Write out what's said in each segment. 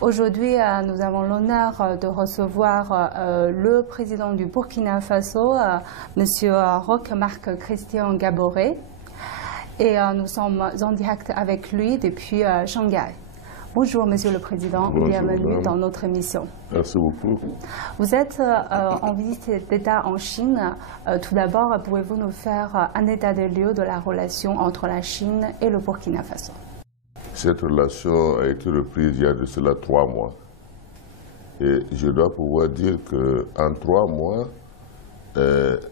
Aujourd'hui, nous avons l'honneur de recevoir le président du Burkina Faso, M. Roch-Marc Christian Gaboré, et nous sommes en direct avec lui depuis Shanghai. Bonjour, Monsieur le Président, bonjour, bienvenue madame. dans notre émission. Merci beaucoup. Vous êtes en visite d'État en Chine. Tout d'abord, pouvez-vous nous faire un état des lieux de la relation entre la Chine et le Burkina Faso? Cette relation a été reprise il y a de cela 3 mois. Et je dois pouvoir dire qu'en 3 mois,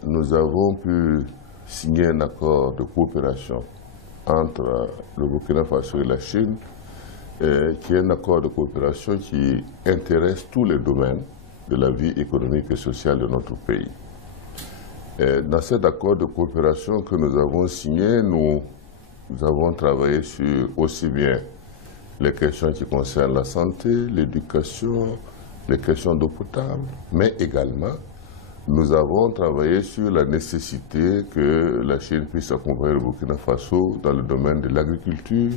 nous avons pu signer un accord de coopération entre le Burkina Faso et la Chine, qui est un accord de coopération qui intéresse tous les domaines de la vie économique et sociale de notre pays. Dans cet accord de coopération que nous avons signé, nous avons travaillé sur aussi bien les questions qui concernent la santé, l'éducation, les questions d'eau potable, mais également nous avons travaillé sur la nécessité que la Chine puisse accompagner le Burkina Faso dans le domaine de l'agriculture,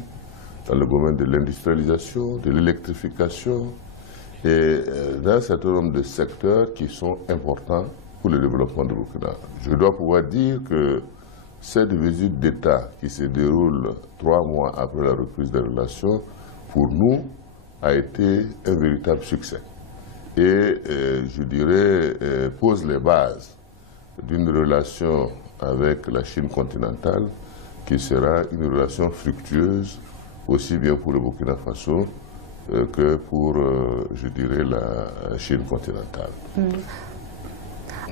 dans le domaine de l'industrialisation, de l'électrification et dans un certain nombre de secteurs qui sont importants pour le développement du Burkina. Je dois pouvoir dire que cette visite d'État qui se déroule 3 mois après la reprise des relations, pour nous, a été un véritable succès. Et je dirais, pose les bases d'une relation avec la Chine continentale qui sera une relation fructueuse aussi bien pour le Burkina Faso que pour, je dirais, la Chine continentale.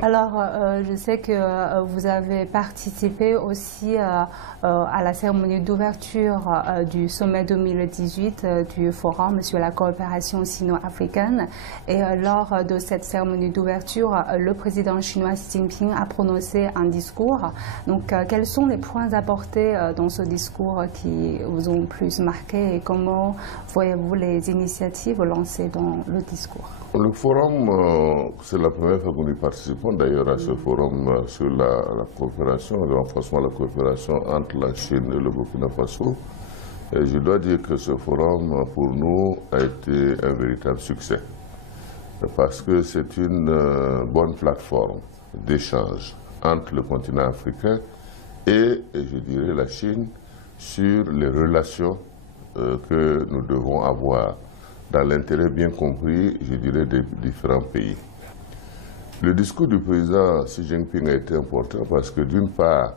Alors, je sais que vous avez participé aussi à la cérémonie d'ouverture du sommet 2018 du Forum sur la coopération sino-africaine. Et lors de cette cérémonie d'ouverture, le président chinois Xi Jinping a prononcé un discours. Donc, quels sont les points apportés dans ce discours qui vous ont plus marqué et comment voyez-vous les initiatives lancées dans le discours? Le forum, c'est la première fois que nous participons d'ailleurs à ce forum sur la coopération, le renforcement de la coopération entre la Chine et le Burkina Faso. Et je dois dire que ce forum, pour nous, a été un véritable succès. Parce que c'est une bonne plateforme d'échange entre le continent africain et, je dirais, la Chine sur les relations que nous devons avoir dans l'intérêt bien compris, je dirais, des différents pays. Le discours du président Xi Jinping a été important parce que d'une part,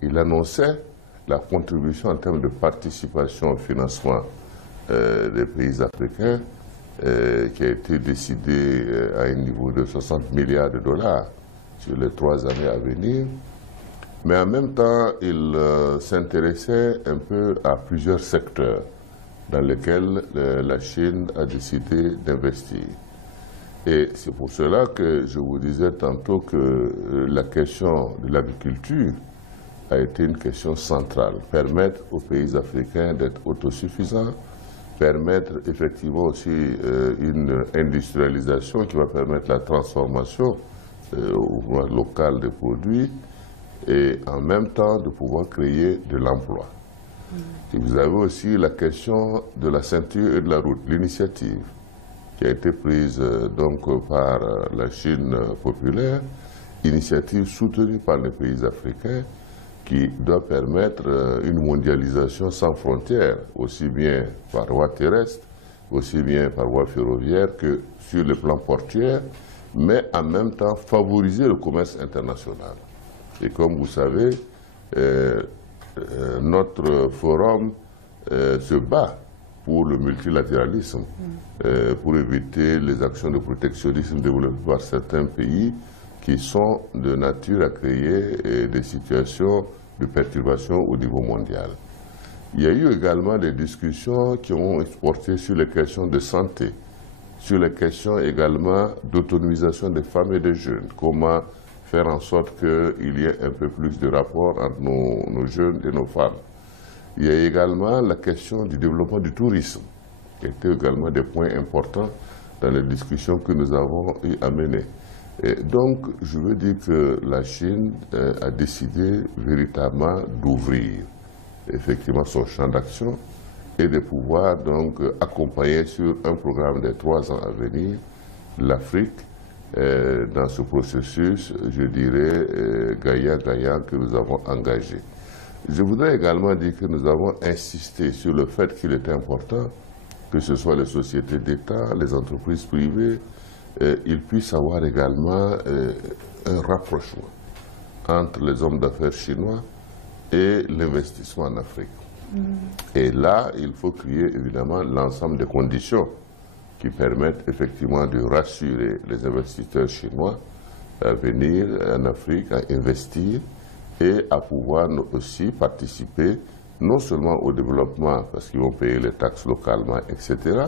il annonçait la contribution en termes de participation au financement des pays africains qui a été décidé à un niveau de 60 milliards de dollars sur les 3 années à venir. Mais en même temps, il s'intéressait un peu à plusieurs secteurs dans lesquels la Chine a décidé d'investir. Et c'est pour cela que je vous disais tantôt que la question de l'agriculture a été une question centrale. Permettre aux pays africains d'être autosuffisants, permettre effectivement aussi une industrialisation qui va permettre la transformation locale des produits et en même temps de pouvoir créer de l'emploi. Et vous avez aussi la question de la ceinture et de la route, l'initiative qui a été prise donc par la Chine populaire, initiative soutenue par les pays africains qui doit permettre une mondialisation sans frontières, aussi bien par voie terrestre, aussi bien par voie ferroviaire que sur le plan portuaire, mais en même temps favoriser le commerce international. Et comme vous savez, notre forum se bat pour le multilatéralisme, pour éviter les actions de protectionnisme développées par certains pays qui sont de nature à créer des situations de perturbation au niveau mondial. Il y a eu également des discussions qui ont porté sur les questions de santé, sur les questions également d'autonomisation des femmes et des jeunes, comment faire en sorte qu'il y ait un peu plus de rapport entre nos jeunes et nos femmes. Il y a également la question du développement du tourisme, qui était également des points importants dans les discussions que nous avons eu à mener. Et donc, je veux dire que la Chine a décidé véritablement d'ouvrir effectivement son champ d'action et de pouvoir donc accompagner sur un programme de 3 ans à venir l'Afrique dans ce processus, je dirais, gagnant-gagnant que nous avons engagé. Je voudrais également dire que nous avons insisté sur le fait qu'il est important que ce soit les sociétés d'État, les entreprises privées, ils puissent avoir également un rapprochement entre les hommes d'affaires chinois et l'investissement en Afrique. Et là, il faut créer évidemment l'ensemble des conditions qui permettent effectivement de rassurer les investisseurs chinois à venir en Afrique, à investir et à pouvoir aussi participer non seulement au développement, parce qu'ils vont payer les taxes localement, etc.,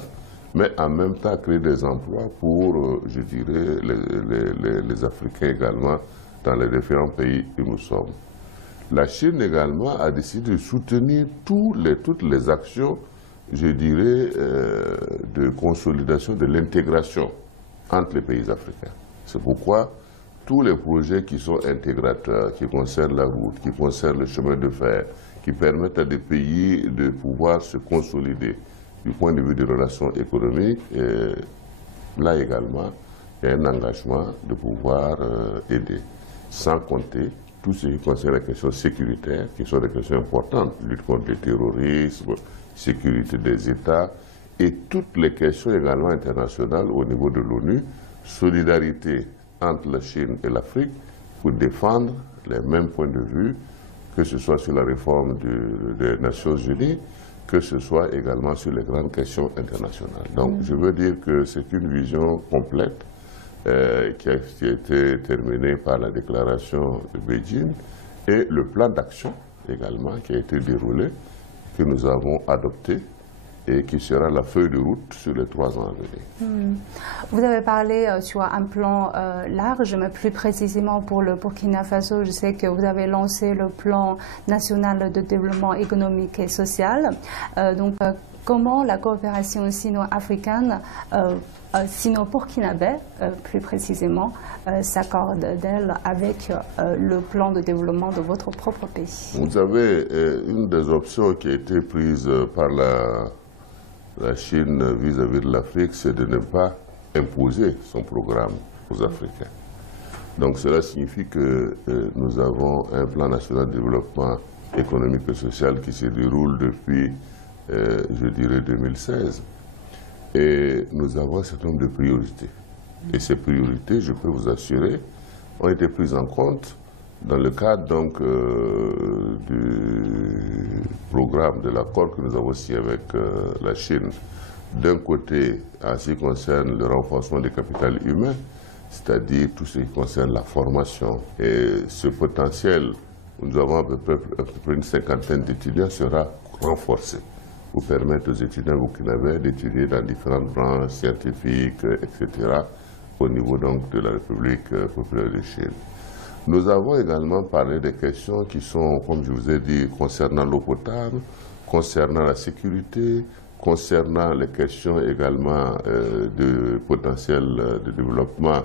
mais en même temps créer des emplois pour, je dirais, les Africains également dans les différents pays où nous sommes. La Chine également a décidé de soutenir toutes les actions, je dirais, de consolidation de l'intégration entre les pays africains. C'est pourquoi tous les projets qui sont intégrateurs, qui concernent la route, qui concernent le chemin de fer, qui permettent à des pays de pouvoir se consolider du point de vue des relations économiques, là également, il y a un engagement de pouvoir aider, sans compter tout ce qui concerne les questions sécuritaires, qui sont des questions importantes, lutte contre le terrorisme, sécurité des États, et toutes les questions également internationales au niveau de l'ONU, solidarité entre la Chine et l'Afrique pour défendre les mêmes points de vue, que ce soit sur la réforme des Nations Unies, que ce soit également sur les grandes questions internationales. Donc je veux dire que c'est une vision complète qui a été terminée par la déclaration de Beijing et le plan d'action également qui a été déroulé, que nous avons adopté et qui sera la feuille de route sur les 3 ans à venir. Vous avez parlé sur un plan large, mais plus précisément pour le Burkina Faso, je sais que vous avez lancé le plan national de développement économique et social. Comment la coopération sino-africaine, sino-burkinabé plus précisément, s'accorde-t-elle avec le plan de développement de votre propre pays? Vous savez, une des options qui a été prise par la Chine vis-à-vis de l'Afrique, c'est de ne pas imposer son programme aux Africains. Donc cela signifie que nous avons un plan national de développement économique et social qui se déroule depuis, je dirais, 2016. Et nous avons un certain nombre de priorités. Et ces priorités, je peux vous assurer, ont été prises en compte dans le cadre donc, du programme de l'accord que nous avons signé avec la Chine. D'un côté, en ce qui concerne le renforcement du capital humain, c'est-à-dire tout ce qui concerne la formation. Et ce potentiel, nous avons à peu près une cinquantaine d'étudiants, sera renforcé pour permettre aux étudiants burkinabés d'étudier dans différentes branches scientifiques, etc., au niveau donc de la République populaire de Chine. Nous avons également parlé des questions qui sont, comme je vous ai dit, concernant l'eau potable, concernant la sécurité, concernant les questions également de potentiel de développement,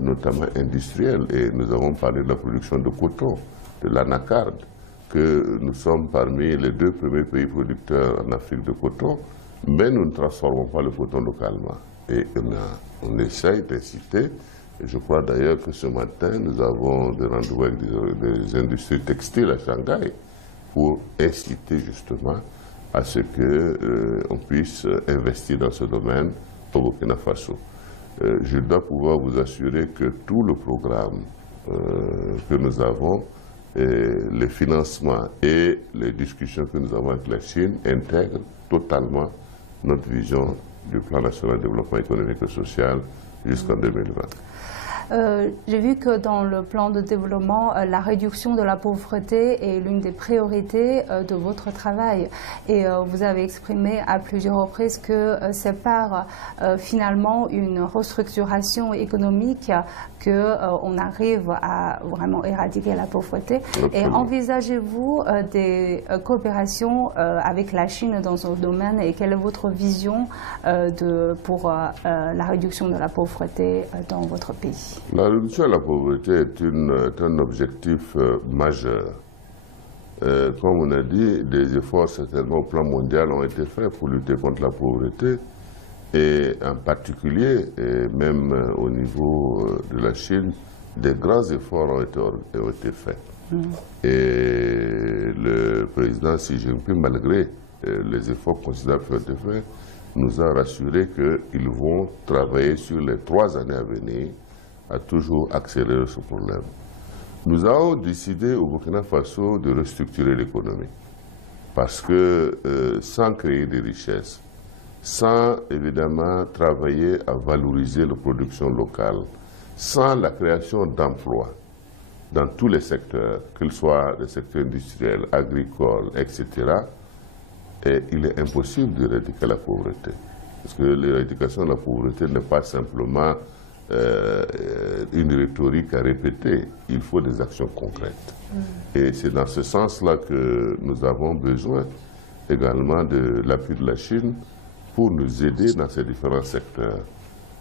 notamment industriel. Et nous avons parlé de la production de coton, de l'anacarde, que nous sommes parmi les 2 premiers pays producteurs en Afrique de coton, mais nous ne transformons pas le coton localement. Et on essaye d'inciter. Et je crois d'ailleurs que ce matin, nous avons des rendez-vous avec des industries textiles à Shanghai pour inciter justement à ce qu'on puisse investir dans ce domaine au Burkina Faso. Je dois pouvoir vous assurer que tout le programme que nous avons, les financements et les discussions que nous avons avec la Chine intègrent totalement notre vision du plan national de développement économique et social jusqu'en 2020. J'ai vu que dans le plan de développement, la réduction de la pauvreté est l'une des priorités de votre travail. Et vous avez exprimé à plusieurs reprises que c'est par finalement une restructuration économique qu'on arrive à vraiment éradiquer la pauvreté. Et envisagez-vous des coopérations avec la Chine dans ce domaine et quelle est votre vision pour la réduction de la pauvreté dans votre pays? La réduction de la pauvreté est un objectif majeur comme on a dit, des efforts certainement au plan mondial ont été faits pour lutter contre la pauvreté, et en particulier, et même au niveau de la Chine, des grands efforts ont été faits. Et le président Xi Jinping, malgré les efforts considérables qui ont été faits, nous a rassuré qu'ils vont travailler sur les 3 années à venir à toujours accélérer ce problème. Nous avons décidé au Burkina Faso de restructurer l'économie parce que sans créer des richesses, sans évidemment travailler à valoriser la production locale, sans la création d'emplois dans tous les secteurs, qu'ils soient des secteurs industriels, agricoles, etc., et il est impossible d'éradiquer la pauvreté. Parce que l'éradication de la pauvreté n'est pas simplement une rhétorique à répéter, il faut des actions concrètes. Et c'est dans ce sens-là que nous avons besoin également de l'appui de la Chine pour nous aider dans ces différents secteurs.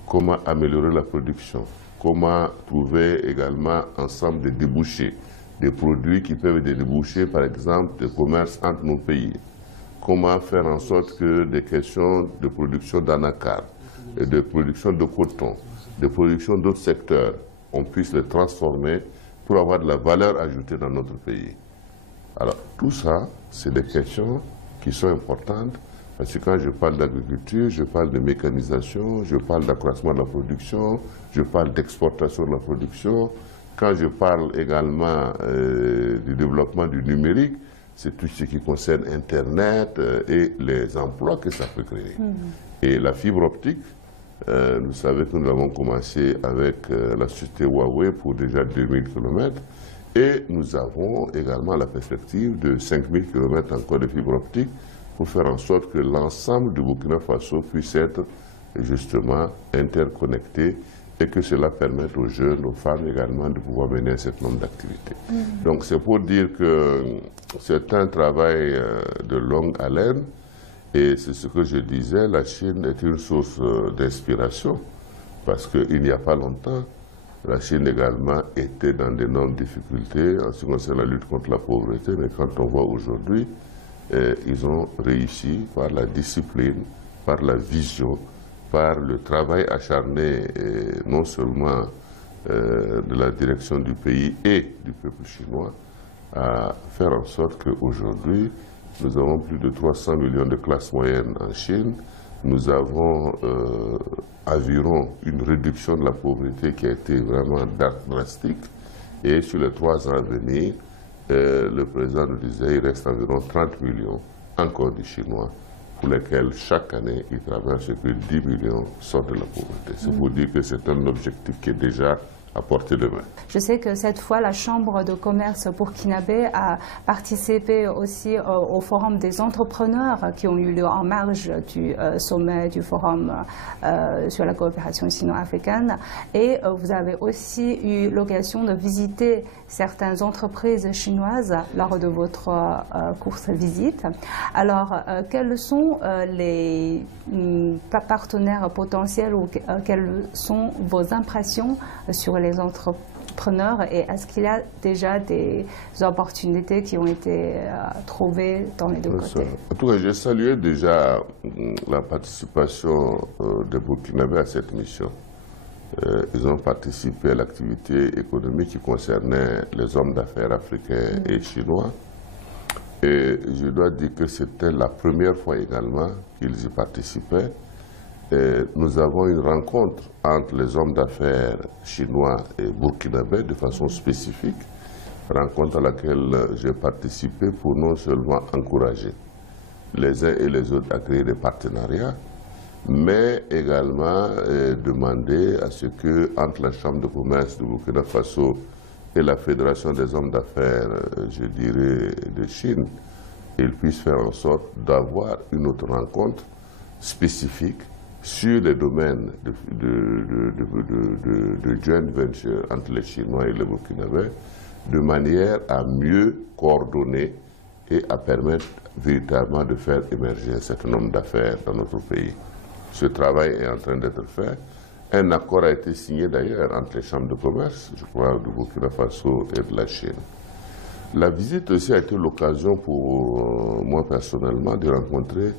Comment améliorer la production, comment trouver également ensemble des débouchés, des produits qui peuvent être des débouchés, par exemple, de commerce entre nos pays. Comment faire en sorte que des questions de production d'anacarde, de production de coton, de production d'autres secteurs, on puisse les transformer pour avoir de la valeur ajoutée dans notre pays. Alors, tout ça, c'est des questions qui sont importantes, parce que quand je parle d'agriculture, je parle de mécanisation, je parle d'accroissement de la production, je parle d'exportation de la production. Quand je parle également du développement du numérique, c'est tout ce qui concerne Internet et les emplois que ça peut créer. Et la fibre optique, vous savez que nous avons commencé avec la société Huawei pour déjà 2000 km et nous avons également la perspective de 5000 km encore de fibre optique pour faire en sorte que l'ensemble du Burkina Faso puisse être justement interconnecté et que cela permette aux jeunes, aux femmes également de pouvoir mener un certain nombre d'activités. Donc c'est pour dire que c'est un travail de longue haleine et c'est ce que je disais, la Chine est une source d'inspiration parce qu'il n'y a pas longtemps, la Chine également était dans d'énormes difficultés en ce qui concerne la lutte contre la pauvreté, mais quand on voit aujourd'hui, ils ont réussi par la discipline, par la vision, par le travail acharné, non seulement de la direction du pays et du peuple chinois, à faire en sorte qu'aujourd'hui, nous avons plus de 300 millions de classes moyennes en Chine. Nous avons environ une réduction de la pauvreté qui a été vraiment drastique. Et sur les 3 ans à venir, le président nous disait qu'il reste environ 30 millions encore de Chinois pour lesquels chaque année il travaille ce que 10 millions sortent de la pauvreté. C'est pour dire que c'est un objectif qui est déjà à portée de main. Je sais que cette fois, la Chambre de commerce burkinabé a participé aussi au forum des entrepreneurs qui ont eu lieu en marge du sommet du forum sur la coopération sino-africaine. Et vous avez aussi eu l'occasion de visiter certaines entreprises chinoises lors de votre courte visite. Alors, quels sont les partenaires potentiels ou quelles sont vos impressions sur les entrepreneurs et est-ce qu'il y a déjà des opportunités qui ont été trouvées dans les deux côtés? En tout cas, j'ai salué déjà la participation des Burkinabés à cette mission. Ils ont participé à l'activité économique qui concernait les hommes d'affaires africains et chinois. Et je dois dire que c'était la première fois également qu'ils y participaient. Et nous avons une rencontre entre les hommes d'affaires chinois et burkinabés de façon spécifique, rencontre à laquelle j'ai participé pour non seulement encourager les uns et les autres à créer des partenariats, mais également demander à ce que, entre la Chambre de commerce du Burkina Faso et la Fédération des hommes d'affaires, je dirais, de Chine, ils puissent faire en sorte d'avoir une autre rencontre spécifique sur les domaines de joint venture entre les Chinois et les Burkinabés, de manière à mieux coordonner et à permettre véritablement de faire émerger un certain nombre d'affaires dans notre pays. Ce travail est en train d'être fait. Un accord a été signé d'ailleurs entre les chambres de commerce, je crois, du Burkina Faso et de la Chine. La visite aussi a été l'occasion pour moi personnellement de rencontrer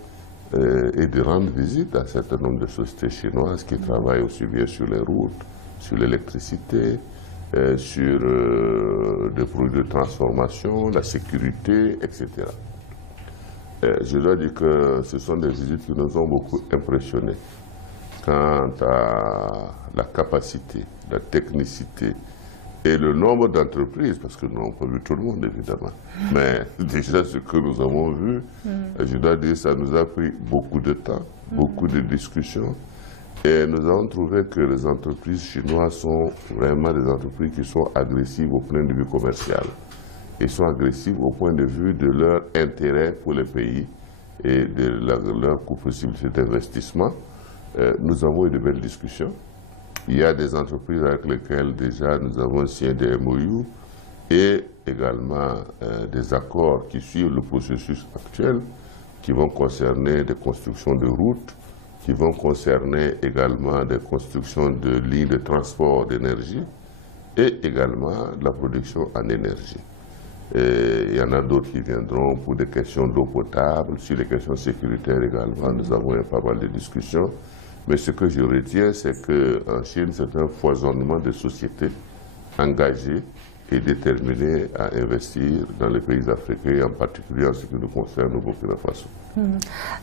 et de rendre visite à un certain nombre de sociétés chinoises qui travaillent aussi bien sur les routes, sur l'électricité, sur des produits de transformation, la sécurité, etc. Je dois dire que ce sont des visites qui nous ont beaucoup impressionnés quant à la capacité, la technicité et le nombre d'entreprises, parce que nous n'avons pas vu tout le monde évidemment, mais déjà ce que nous avons vu, je dois dire que ça nous a pris beaucoup de temps, beaucoup de discussions, et nous avons trouvé que les entreprises chinoises sont vraiment des entreprises qui sont agressives au point de vue commercial. Ils sont agressifs au point de vue de leur intérêt pour le pays et de leur possibilité d'investissement. Nous avons eu de belles discussions. Il y a des entreprises avec lesquelles déjà nous avons signé des MOU et également des accords qui suivent le processus actuel, qui vont concerner des constructions de routes, qui vont concerner également des constructions de lignes de transport d'énergie et également de la production en énergie. Et il y en a d'autres qui viendront pour des questions d'eau potable, sur les questions sécuritaires également. Nous avons eu pas mal de discussions. Mais ce que je retiens, c'est qu'en Chine, c'est un foisonnement de sociétés engagées et déterminées à investir dans les pays africains, en particulier en ce qui nous concerne au Burkina Faso.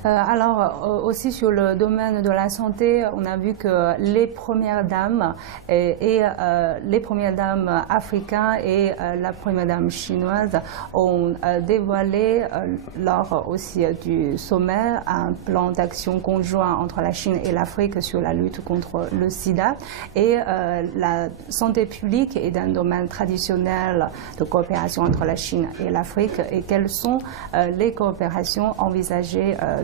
Alors, aussi sur le domaine de la santé, on a vu que les premières dames les premières dames africaines et la première dame chinoise ont dévoilé lors aussi du sommet un plan d'action conjoint entre la Chine et l'Afrique sur la lutte contre le sida. Et la santé publique est un domaine traditionnel de coopération entre la Chine et l'Afrique. Et quelles sont les coopérations envisagées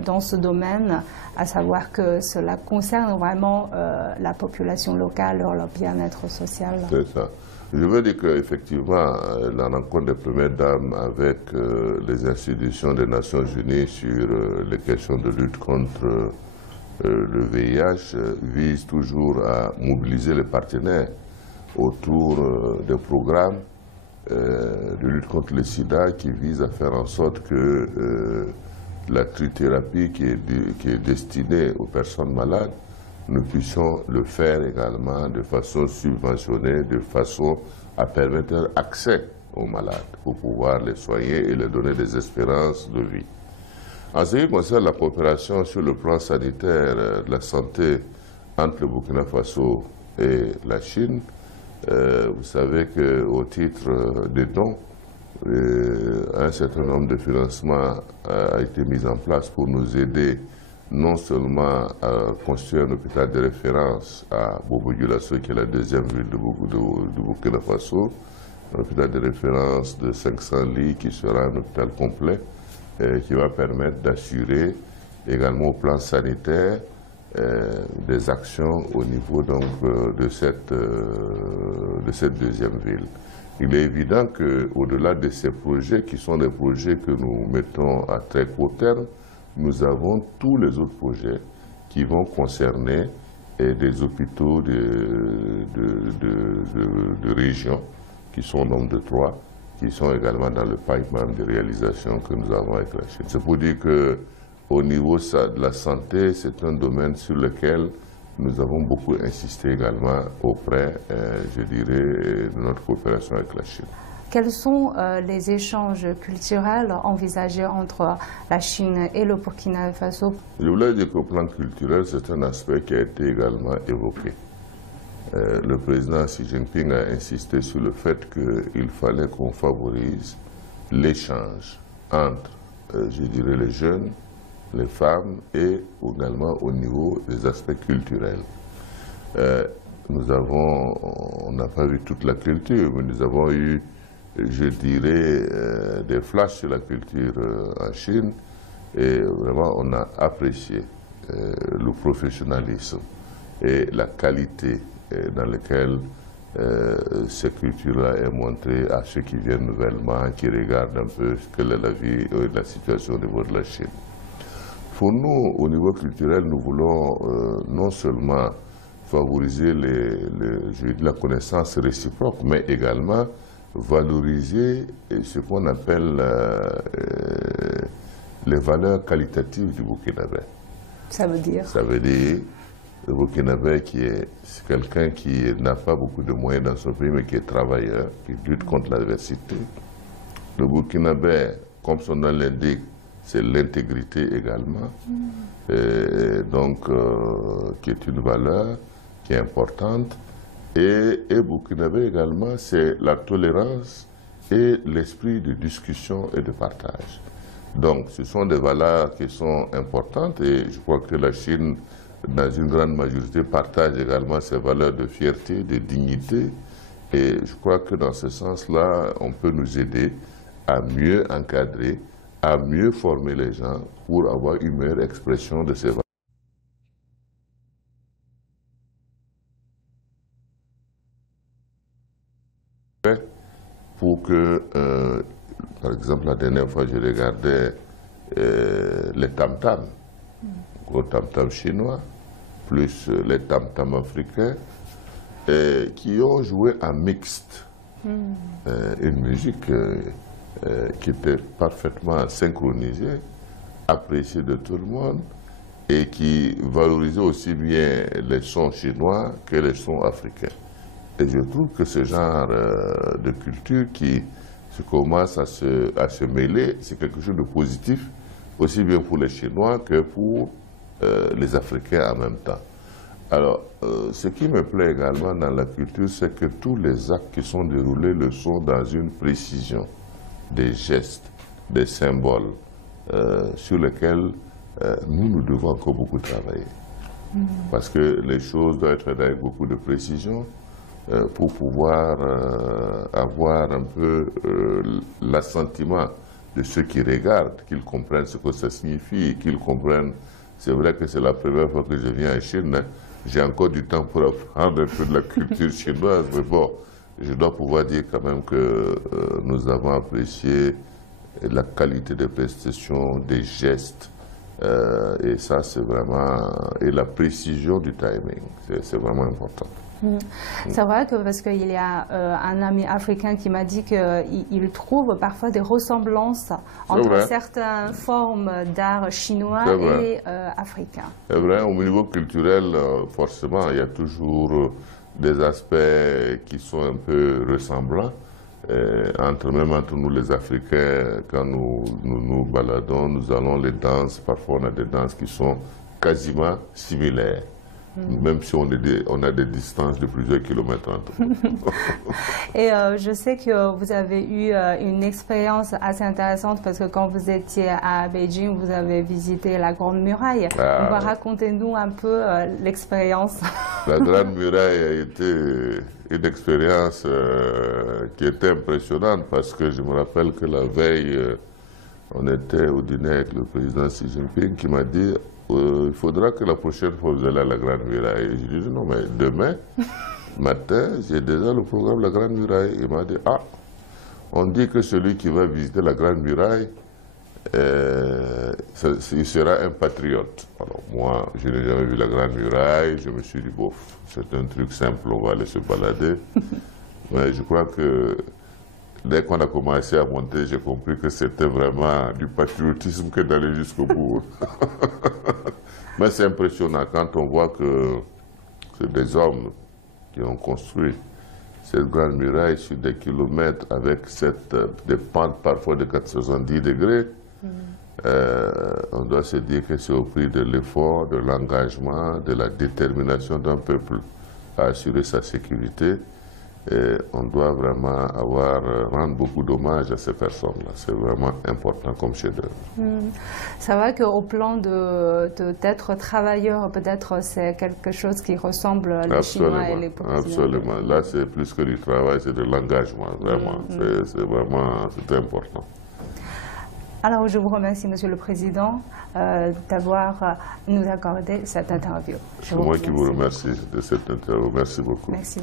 dans ce domaine, à savoir que cela concerne vraiment la population locale, leur bien-être social. C'est ça. Je veux dire qu'effectivement, la rencontre des premières dames avec les institutions des Nations Unies sur les questions de lutte contre le VIH vise toujours à mobiliser les partenaires autour des programmes de lutte contre le sida qui visent à faire en sorte que la trithérapie qui est destinée aux personnes malades, nous puissions le faire également de façon subventionnée, de façon à permettre leur accès aux malades, pour pouvoir les soigner et leur donner des espérances de vie. En ce qui concerne la coopération sur le plan sanitaire de la santé entre le Burkina Faso et la Chine, vous savez qu'au titre des dons, un certain nombre de financements a été mis en place pour nous aider non seulement à construire un hôpital de référence à Bobo-Dioulasso, qui est la deuxième ville de Burkina Faso, un hôpital de référence de 500 lits qui sera un hôpital complet qui va permettre d'assurer également au plan sanitaire des actions au niveau donc, de cette deuxième ville. Il est évident qu'au-delà de ces projets, qui sont des projets que nous mettons à très court terme, nous avons tous les autres projets qui vont concerner des hôpitaux de région, qui sont au nombre de 3, qui sont également dans le pipeline de réalisation que nous avons avec la Chine. C'est pour dire qu'au niveau de la santé, c'est un domaine sur lequel nous avons beaucoup insisté également auprès, je dirais, de notre coopération avec la Chine. Quels sont les échanges culturels envisagés entre la Chine et le Burkina Faso? Je voulais dire qu'au plan culturel, c'est un aspect qui a été également évoqué. Le président Xi Jinping a insisté sur le fait qu'il fallait qu'on favorise l'échange entre, je dirais, les jeunes, les femmes et également au niveau des aspects culturels. On n'a pas vu toute la culture, mais nous avons eu, je dirais, des flashs sur la culture en Chine et vraiment on a apprécié le professionnalisme et la qualité dans laquelle cette culture-là est montrée à ceux qui viennent nouvellement, qui regardent un peu quelle est la vie et la situation au niveau de la Chine. Pour nous, au niveau culturel, nous voulons non seulement favoriser la connaissance réciproque, mais également valoriser ce qu'on appelle les valeurs qualitatives du Burkinabé. Ça veut dire? Ça veut dire le Burkinabé qui est quelqu'un qui n'a pas beaucoup de moyens dans son pays, mais qui est travailleur, qui lutte contre l'adversité. Le Burkinabé, comme son nom l'indique, c'est l'intégrité également, donc qui est une valeur qui est importante. Et Burkinabé également, c'est la tolérance et l'esprit de discussion et de partage. Donc, ce sont des valeurs qui sont importantes et je crois que la Chine, dans une grande majorité, partage également ces valeurs de fierté, de dignité. Et je crois que dans ce sens-là, on peut nous aider à mieux encadrer, à mieux former les gens pour avoir une meilleure expression de ces valeurs. Pour que, par exemple, la dernière fois, je regardais les tam-tams, gros tam-tams chinois, plus les tam-tams africains, qui ont joué en mixte. Une musique qui était parfaitement synchronisée, appréciée de tout le monde, et qui valorisait aussi bien les sons chinois que les sons africains. Et je trouve que ce genre de culture qui commence à se mêler, c'est quelque chose de positif, aussi bien pour les Chinois que pour les Africains en même temps. Alors, ce qui me plaît également dans la culture, c'est que tous les actes qui sont déroulés le sont dans une précision, des gestes, des symboles sur lesquels nous devons encore beaucoup travailler. Parce que les choses doivent être faites avec beaucoup de précision, pour pouvoir avoir un peu l'assentiment de ceux qui regardent, qu'ils comprennent ce que ça signifie, qu'ils comprennent. C'est vrai que c'est la première fois que je viens en Chine, hein. J'ai encore du temps pour apprendre un peu de la culture chinoise, mais bon, je dois pouvoir dire quand même que nous avons apprécié la qualité des prestations, des gestes, et ça c'est vraiment, et la précision du timing, c'est vraiment important. C'est vrai que parce qu'il y a un ami africain qui m'a dit qu'il trouve parfois des ressemblances entre certaines formes d'art chinois et africains. C'est vrai, au niveau culturel, forcément, il y a toujours des aspects qui sont un peu ressemblants. Même entre nous les Africains, quand nous baladons, nous allons les danses, parfois on a des danses qui sont quasiment similaires. Même si on a des distances de plusieurs kilomètres entre nous. Et je sais que vous avez eu une expérience assez intéressante parce que quand vous étiez à Beijing, vous avez visité la Grande Muraille. Racontez-nous un peu l'expérience. La Grande Muraille a été une expérience qui était impressionnante parce que je me rappelle que la veille, on était au dîner avec le président Xi Jinping qui m'a dit il faudra que la prochaine fois vous allez à la Grande Muraille. Et je lui ai dit non, mais demain matin, j'ai déjà le programme de la Grande Muraille. Il m'a dit ah, on dit que celui qui va visiter la Grande Muraille, il sera un patriote. Alors moi, je n'ai jamais vu la Grande Muraille, je me suis dit bof, c'est un truc simple, on va aller se balader. Mais je crois que dès qu'on a commencé à monter, j'ai compris que c'était vraiment du patriotisme que d'aller jusqu'au bout. Mais c'est impressionnant quand on voit que c'est des hommes qui ont construit cette grande muraille sur des kilomètres avec des pentes parfois de 470 degrés. On doit se dire que c'est au prix de l'effort, de l'engagement, de la détermination d'un peuple à assurer sa sécurité. Et on doit vraiment rendre beaucoup d'hommage à ces personnes-là. C'est vraiment important comme chef-d'œuvre. C'est vrai qu'au plan d'être travailleur, peut-être c'est quelque chose qui ressemble les Chinois et les Brésiliens. Absolument. Là, c'est plus que du travail, c'est de l'engagement, vraiment. C'est vraiment important. Alors, je vous remercie, Monsieur le Président, d'avoir nous accordé cette interview. C'est moi qui vous remercie de cette interview. Merci beaucoup. Merci.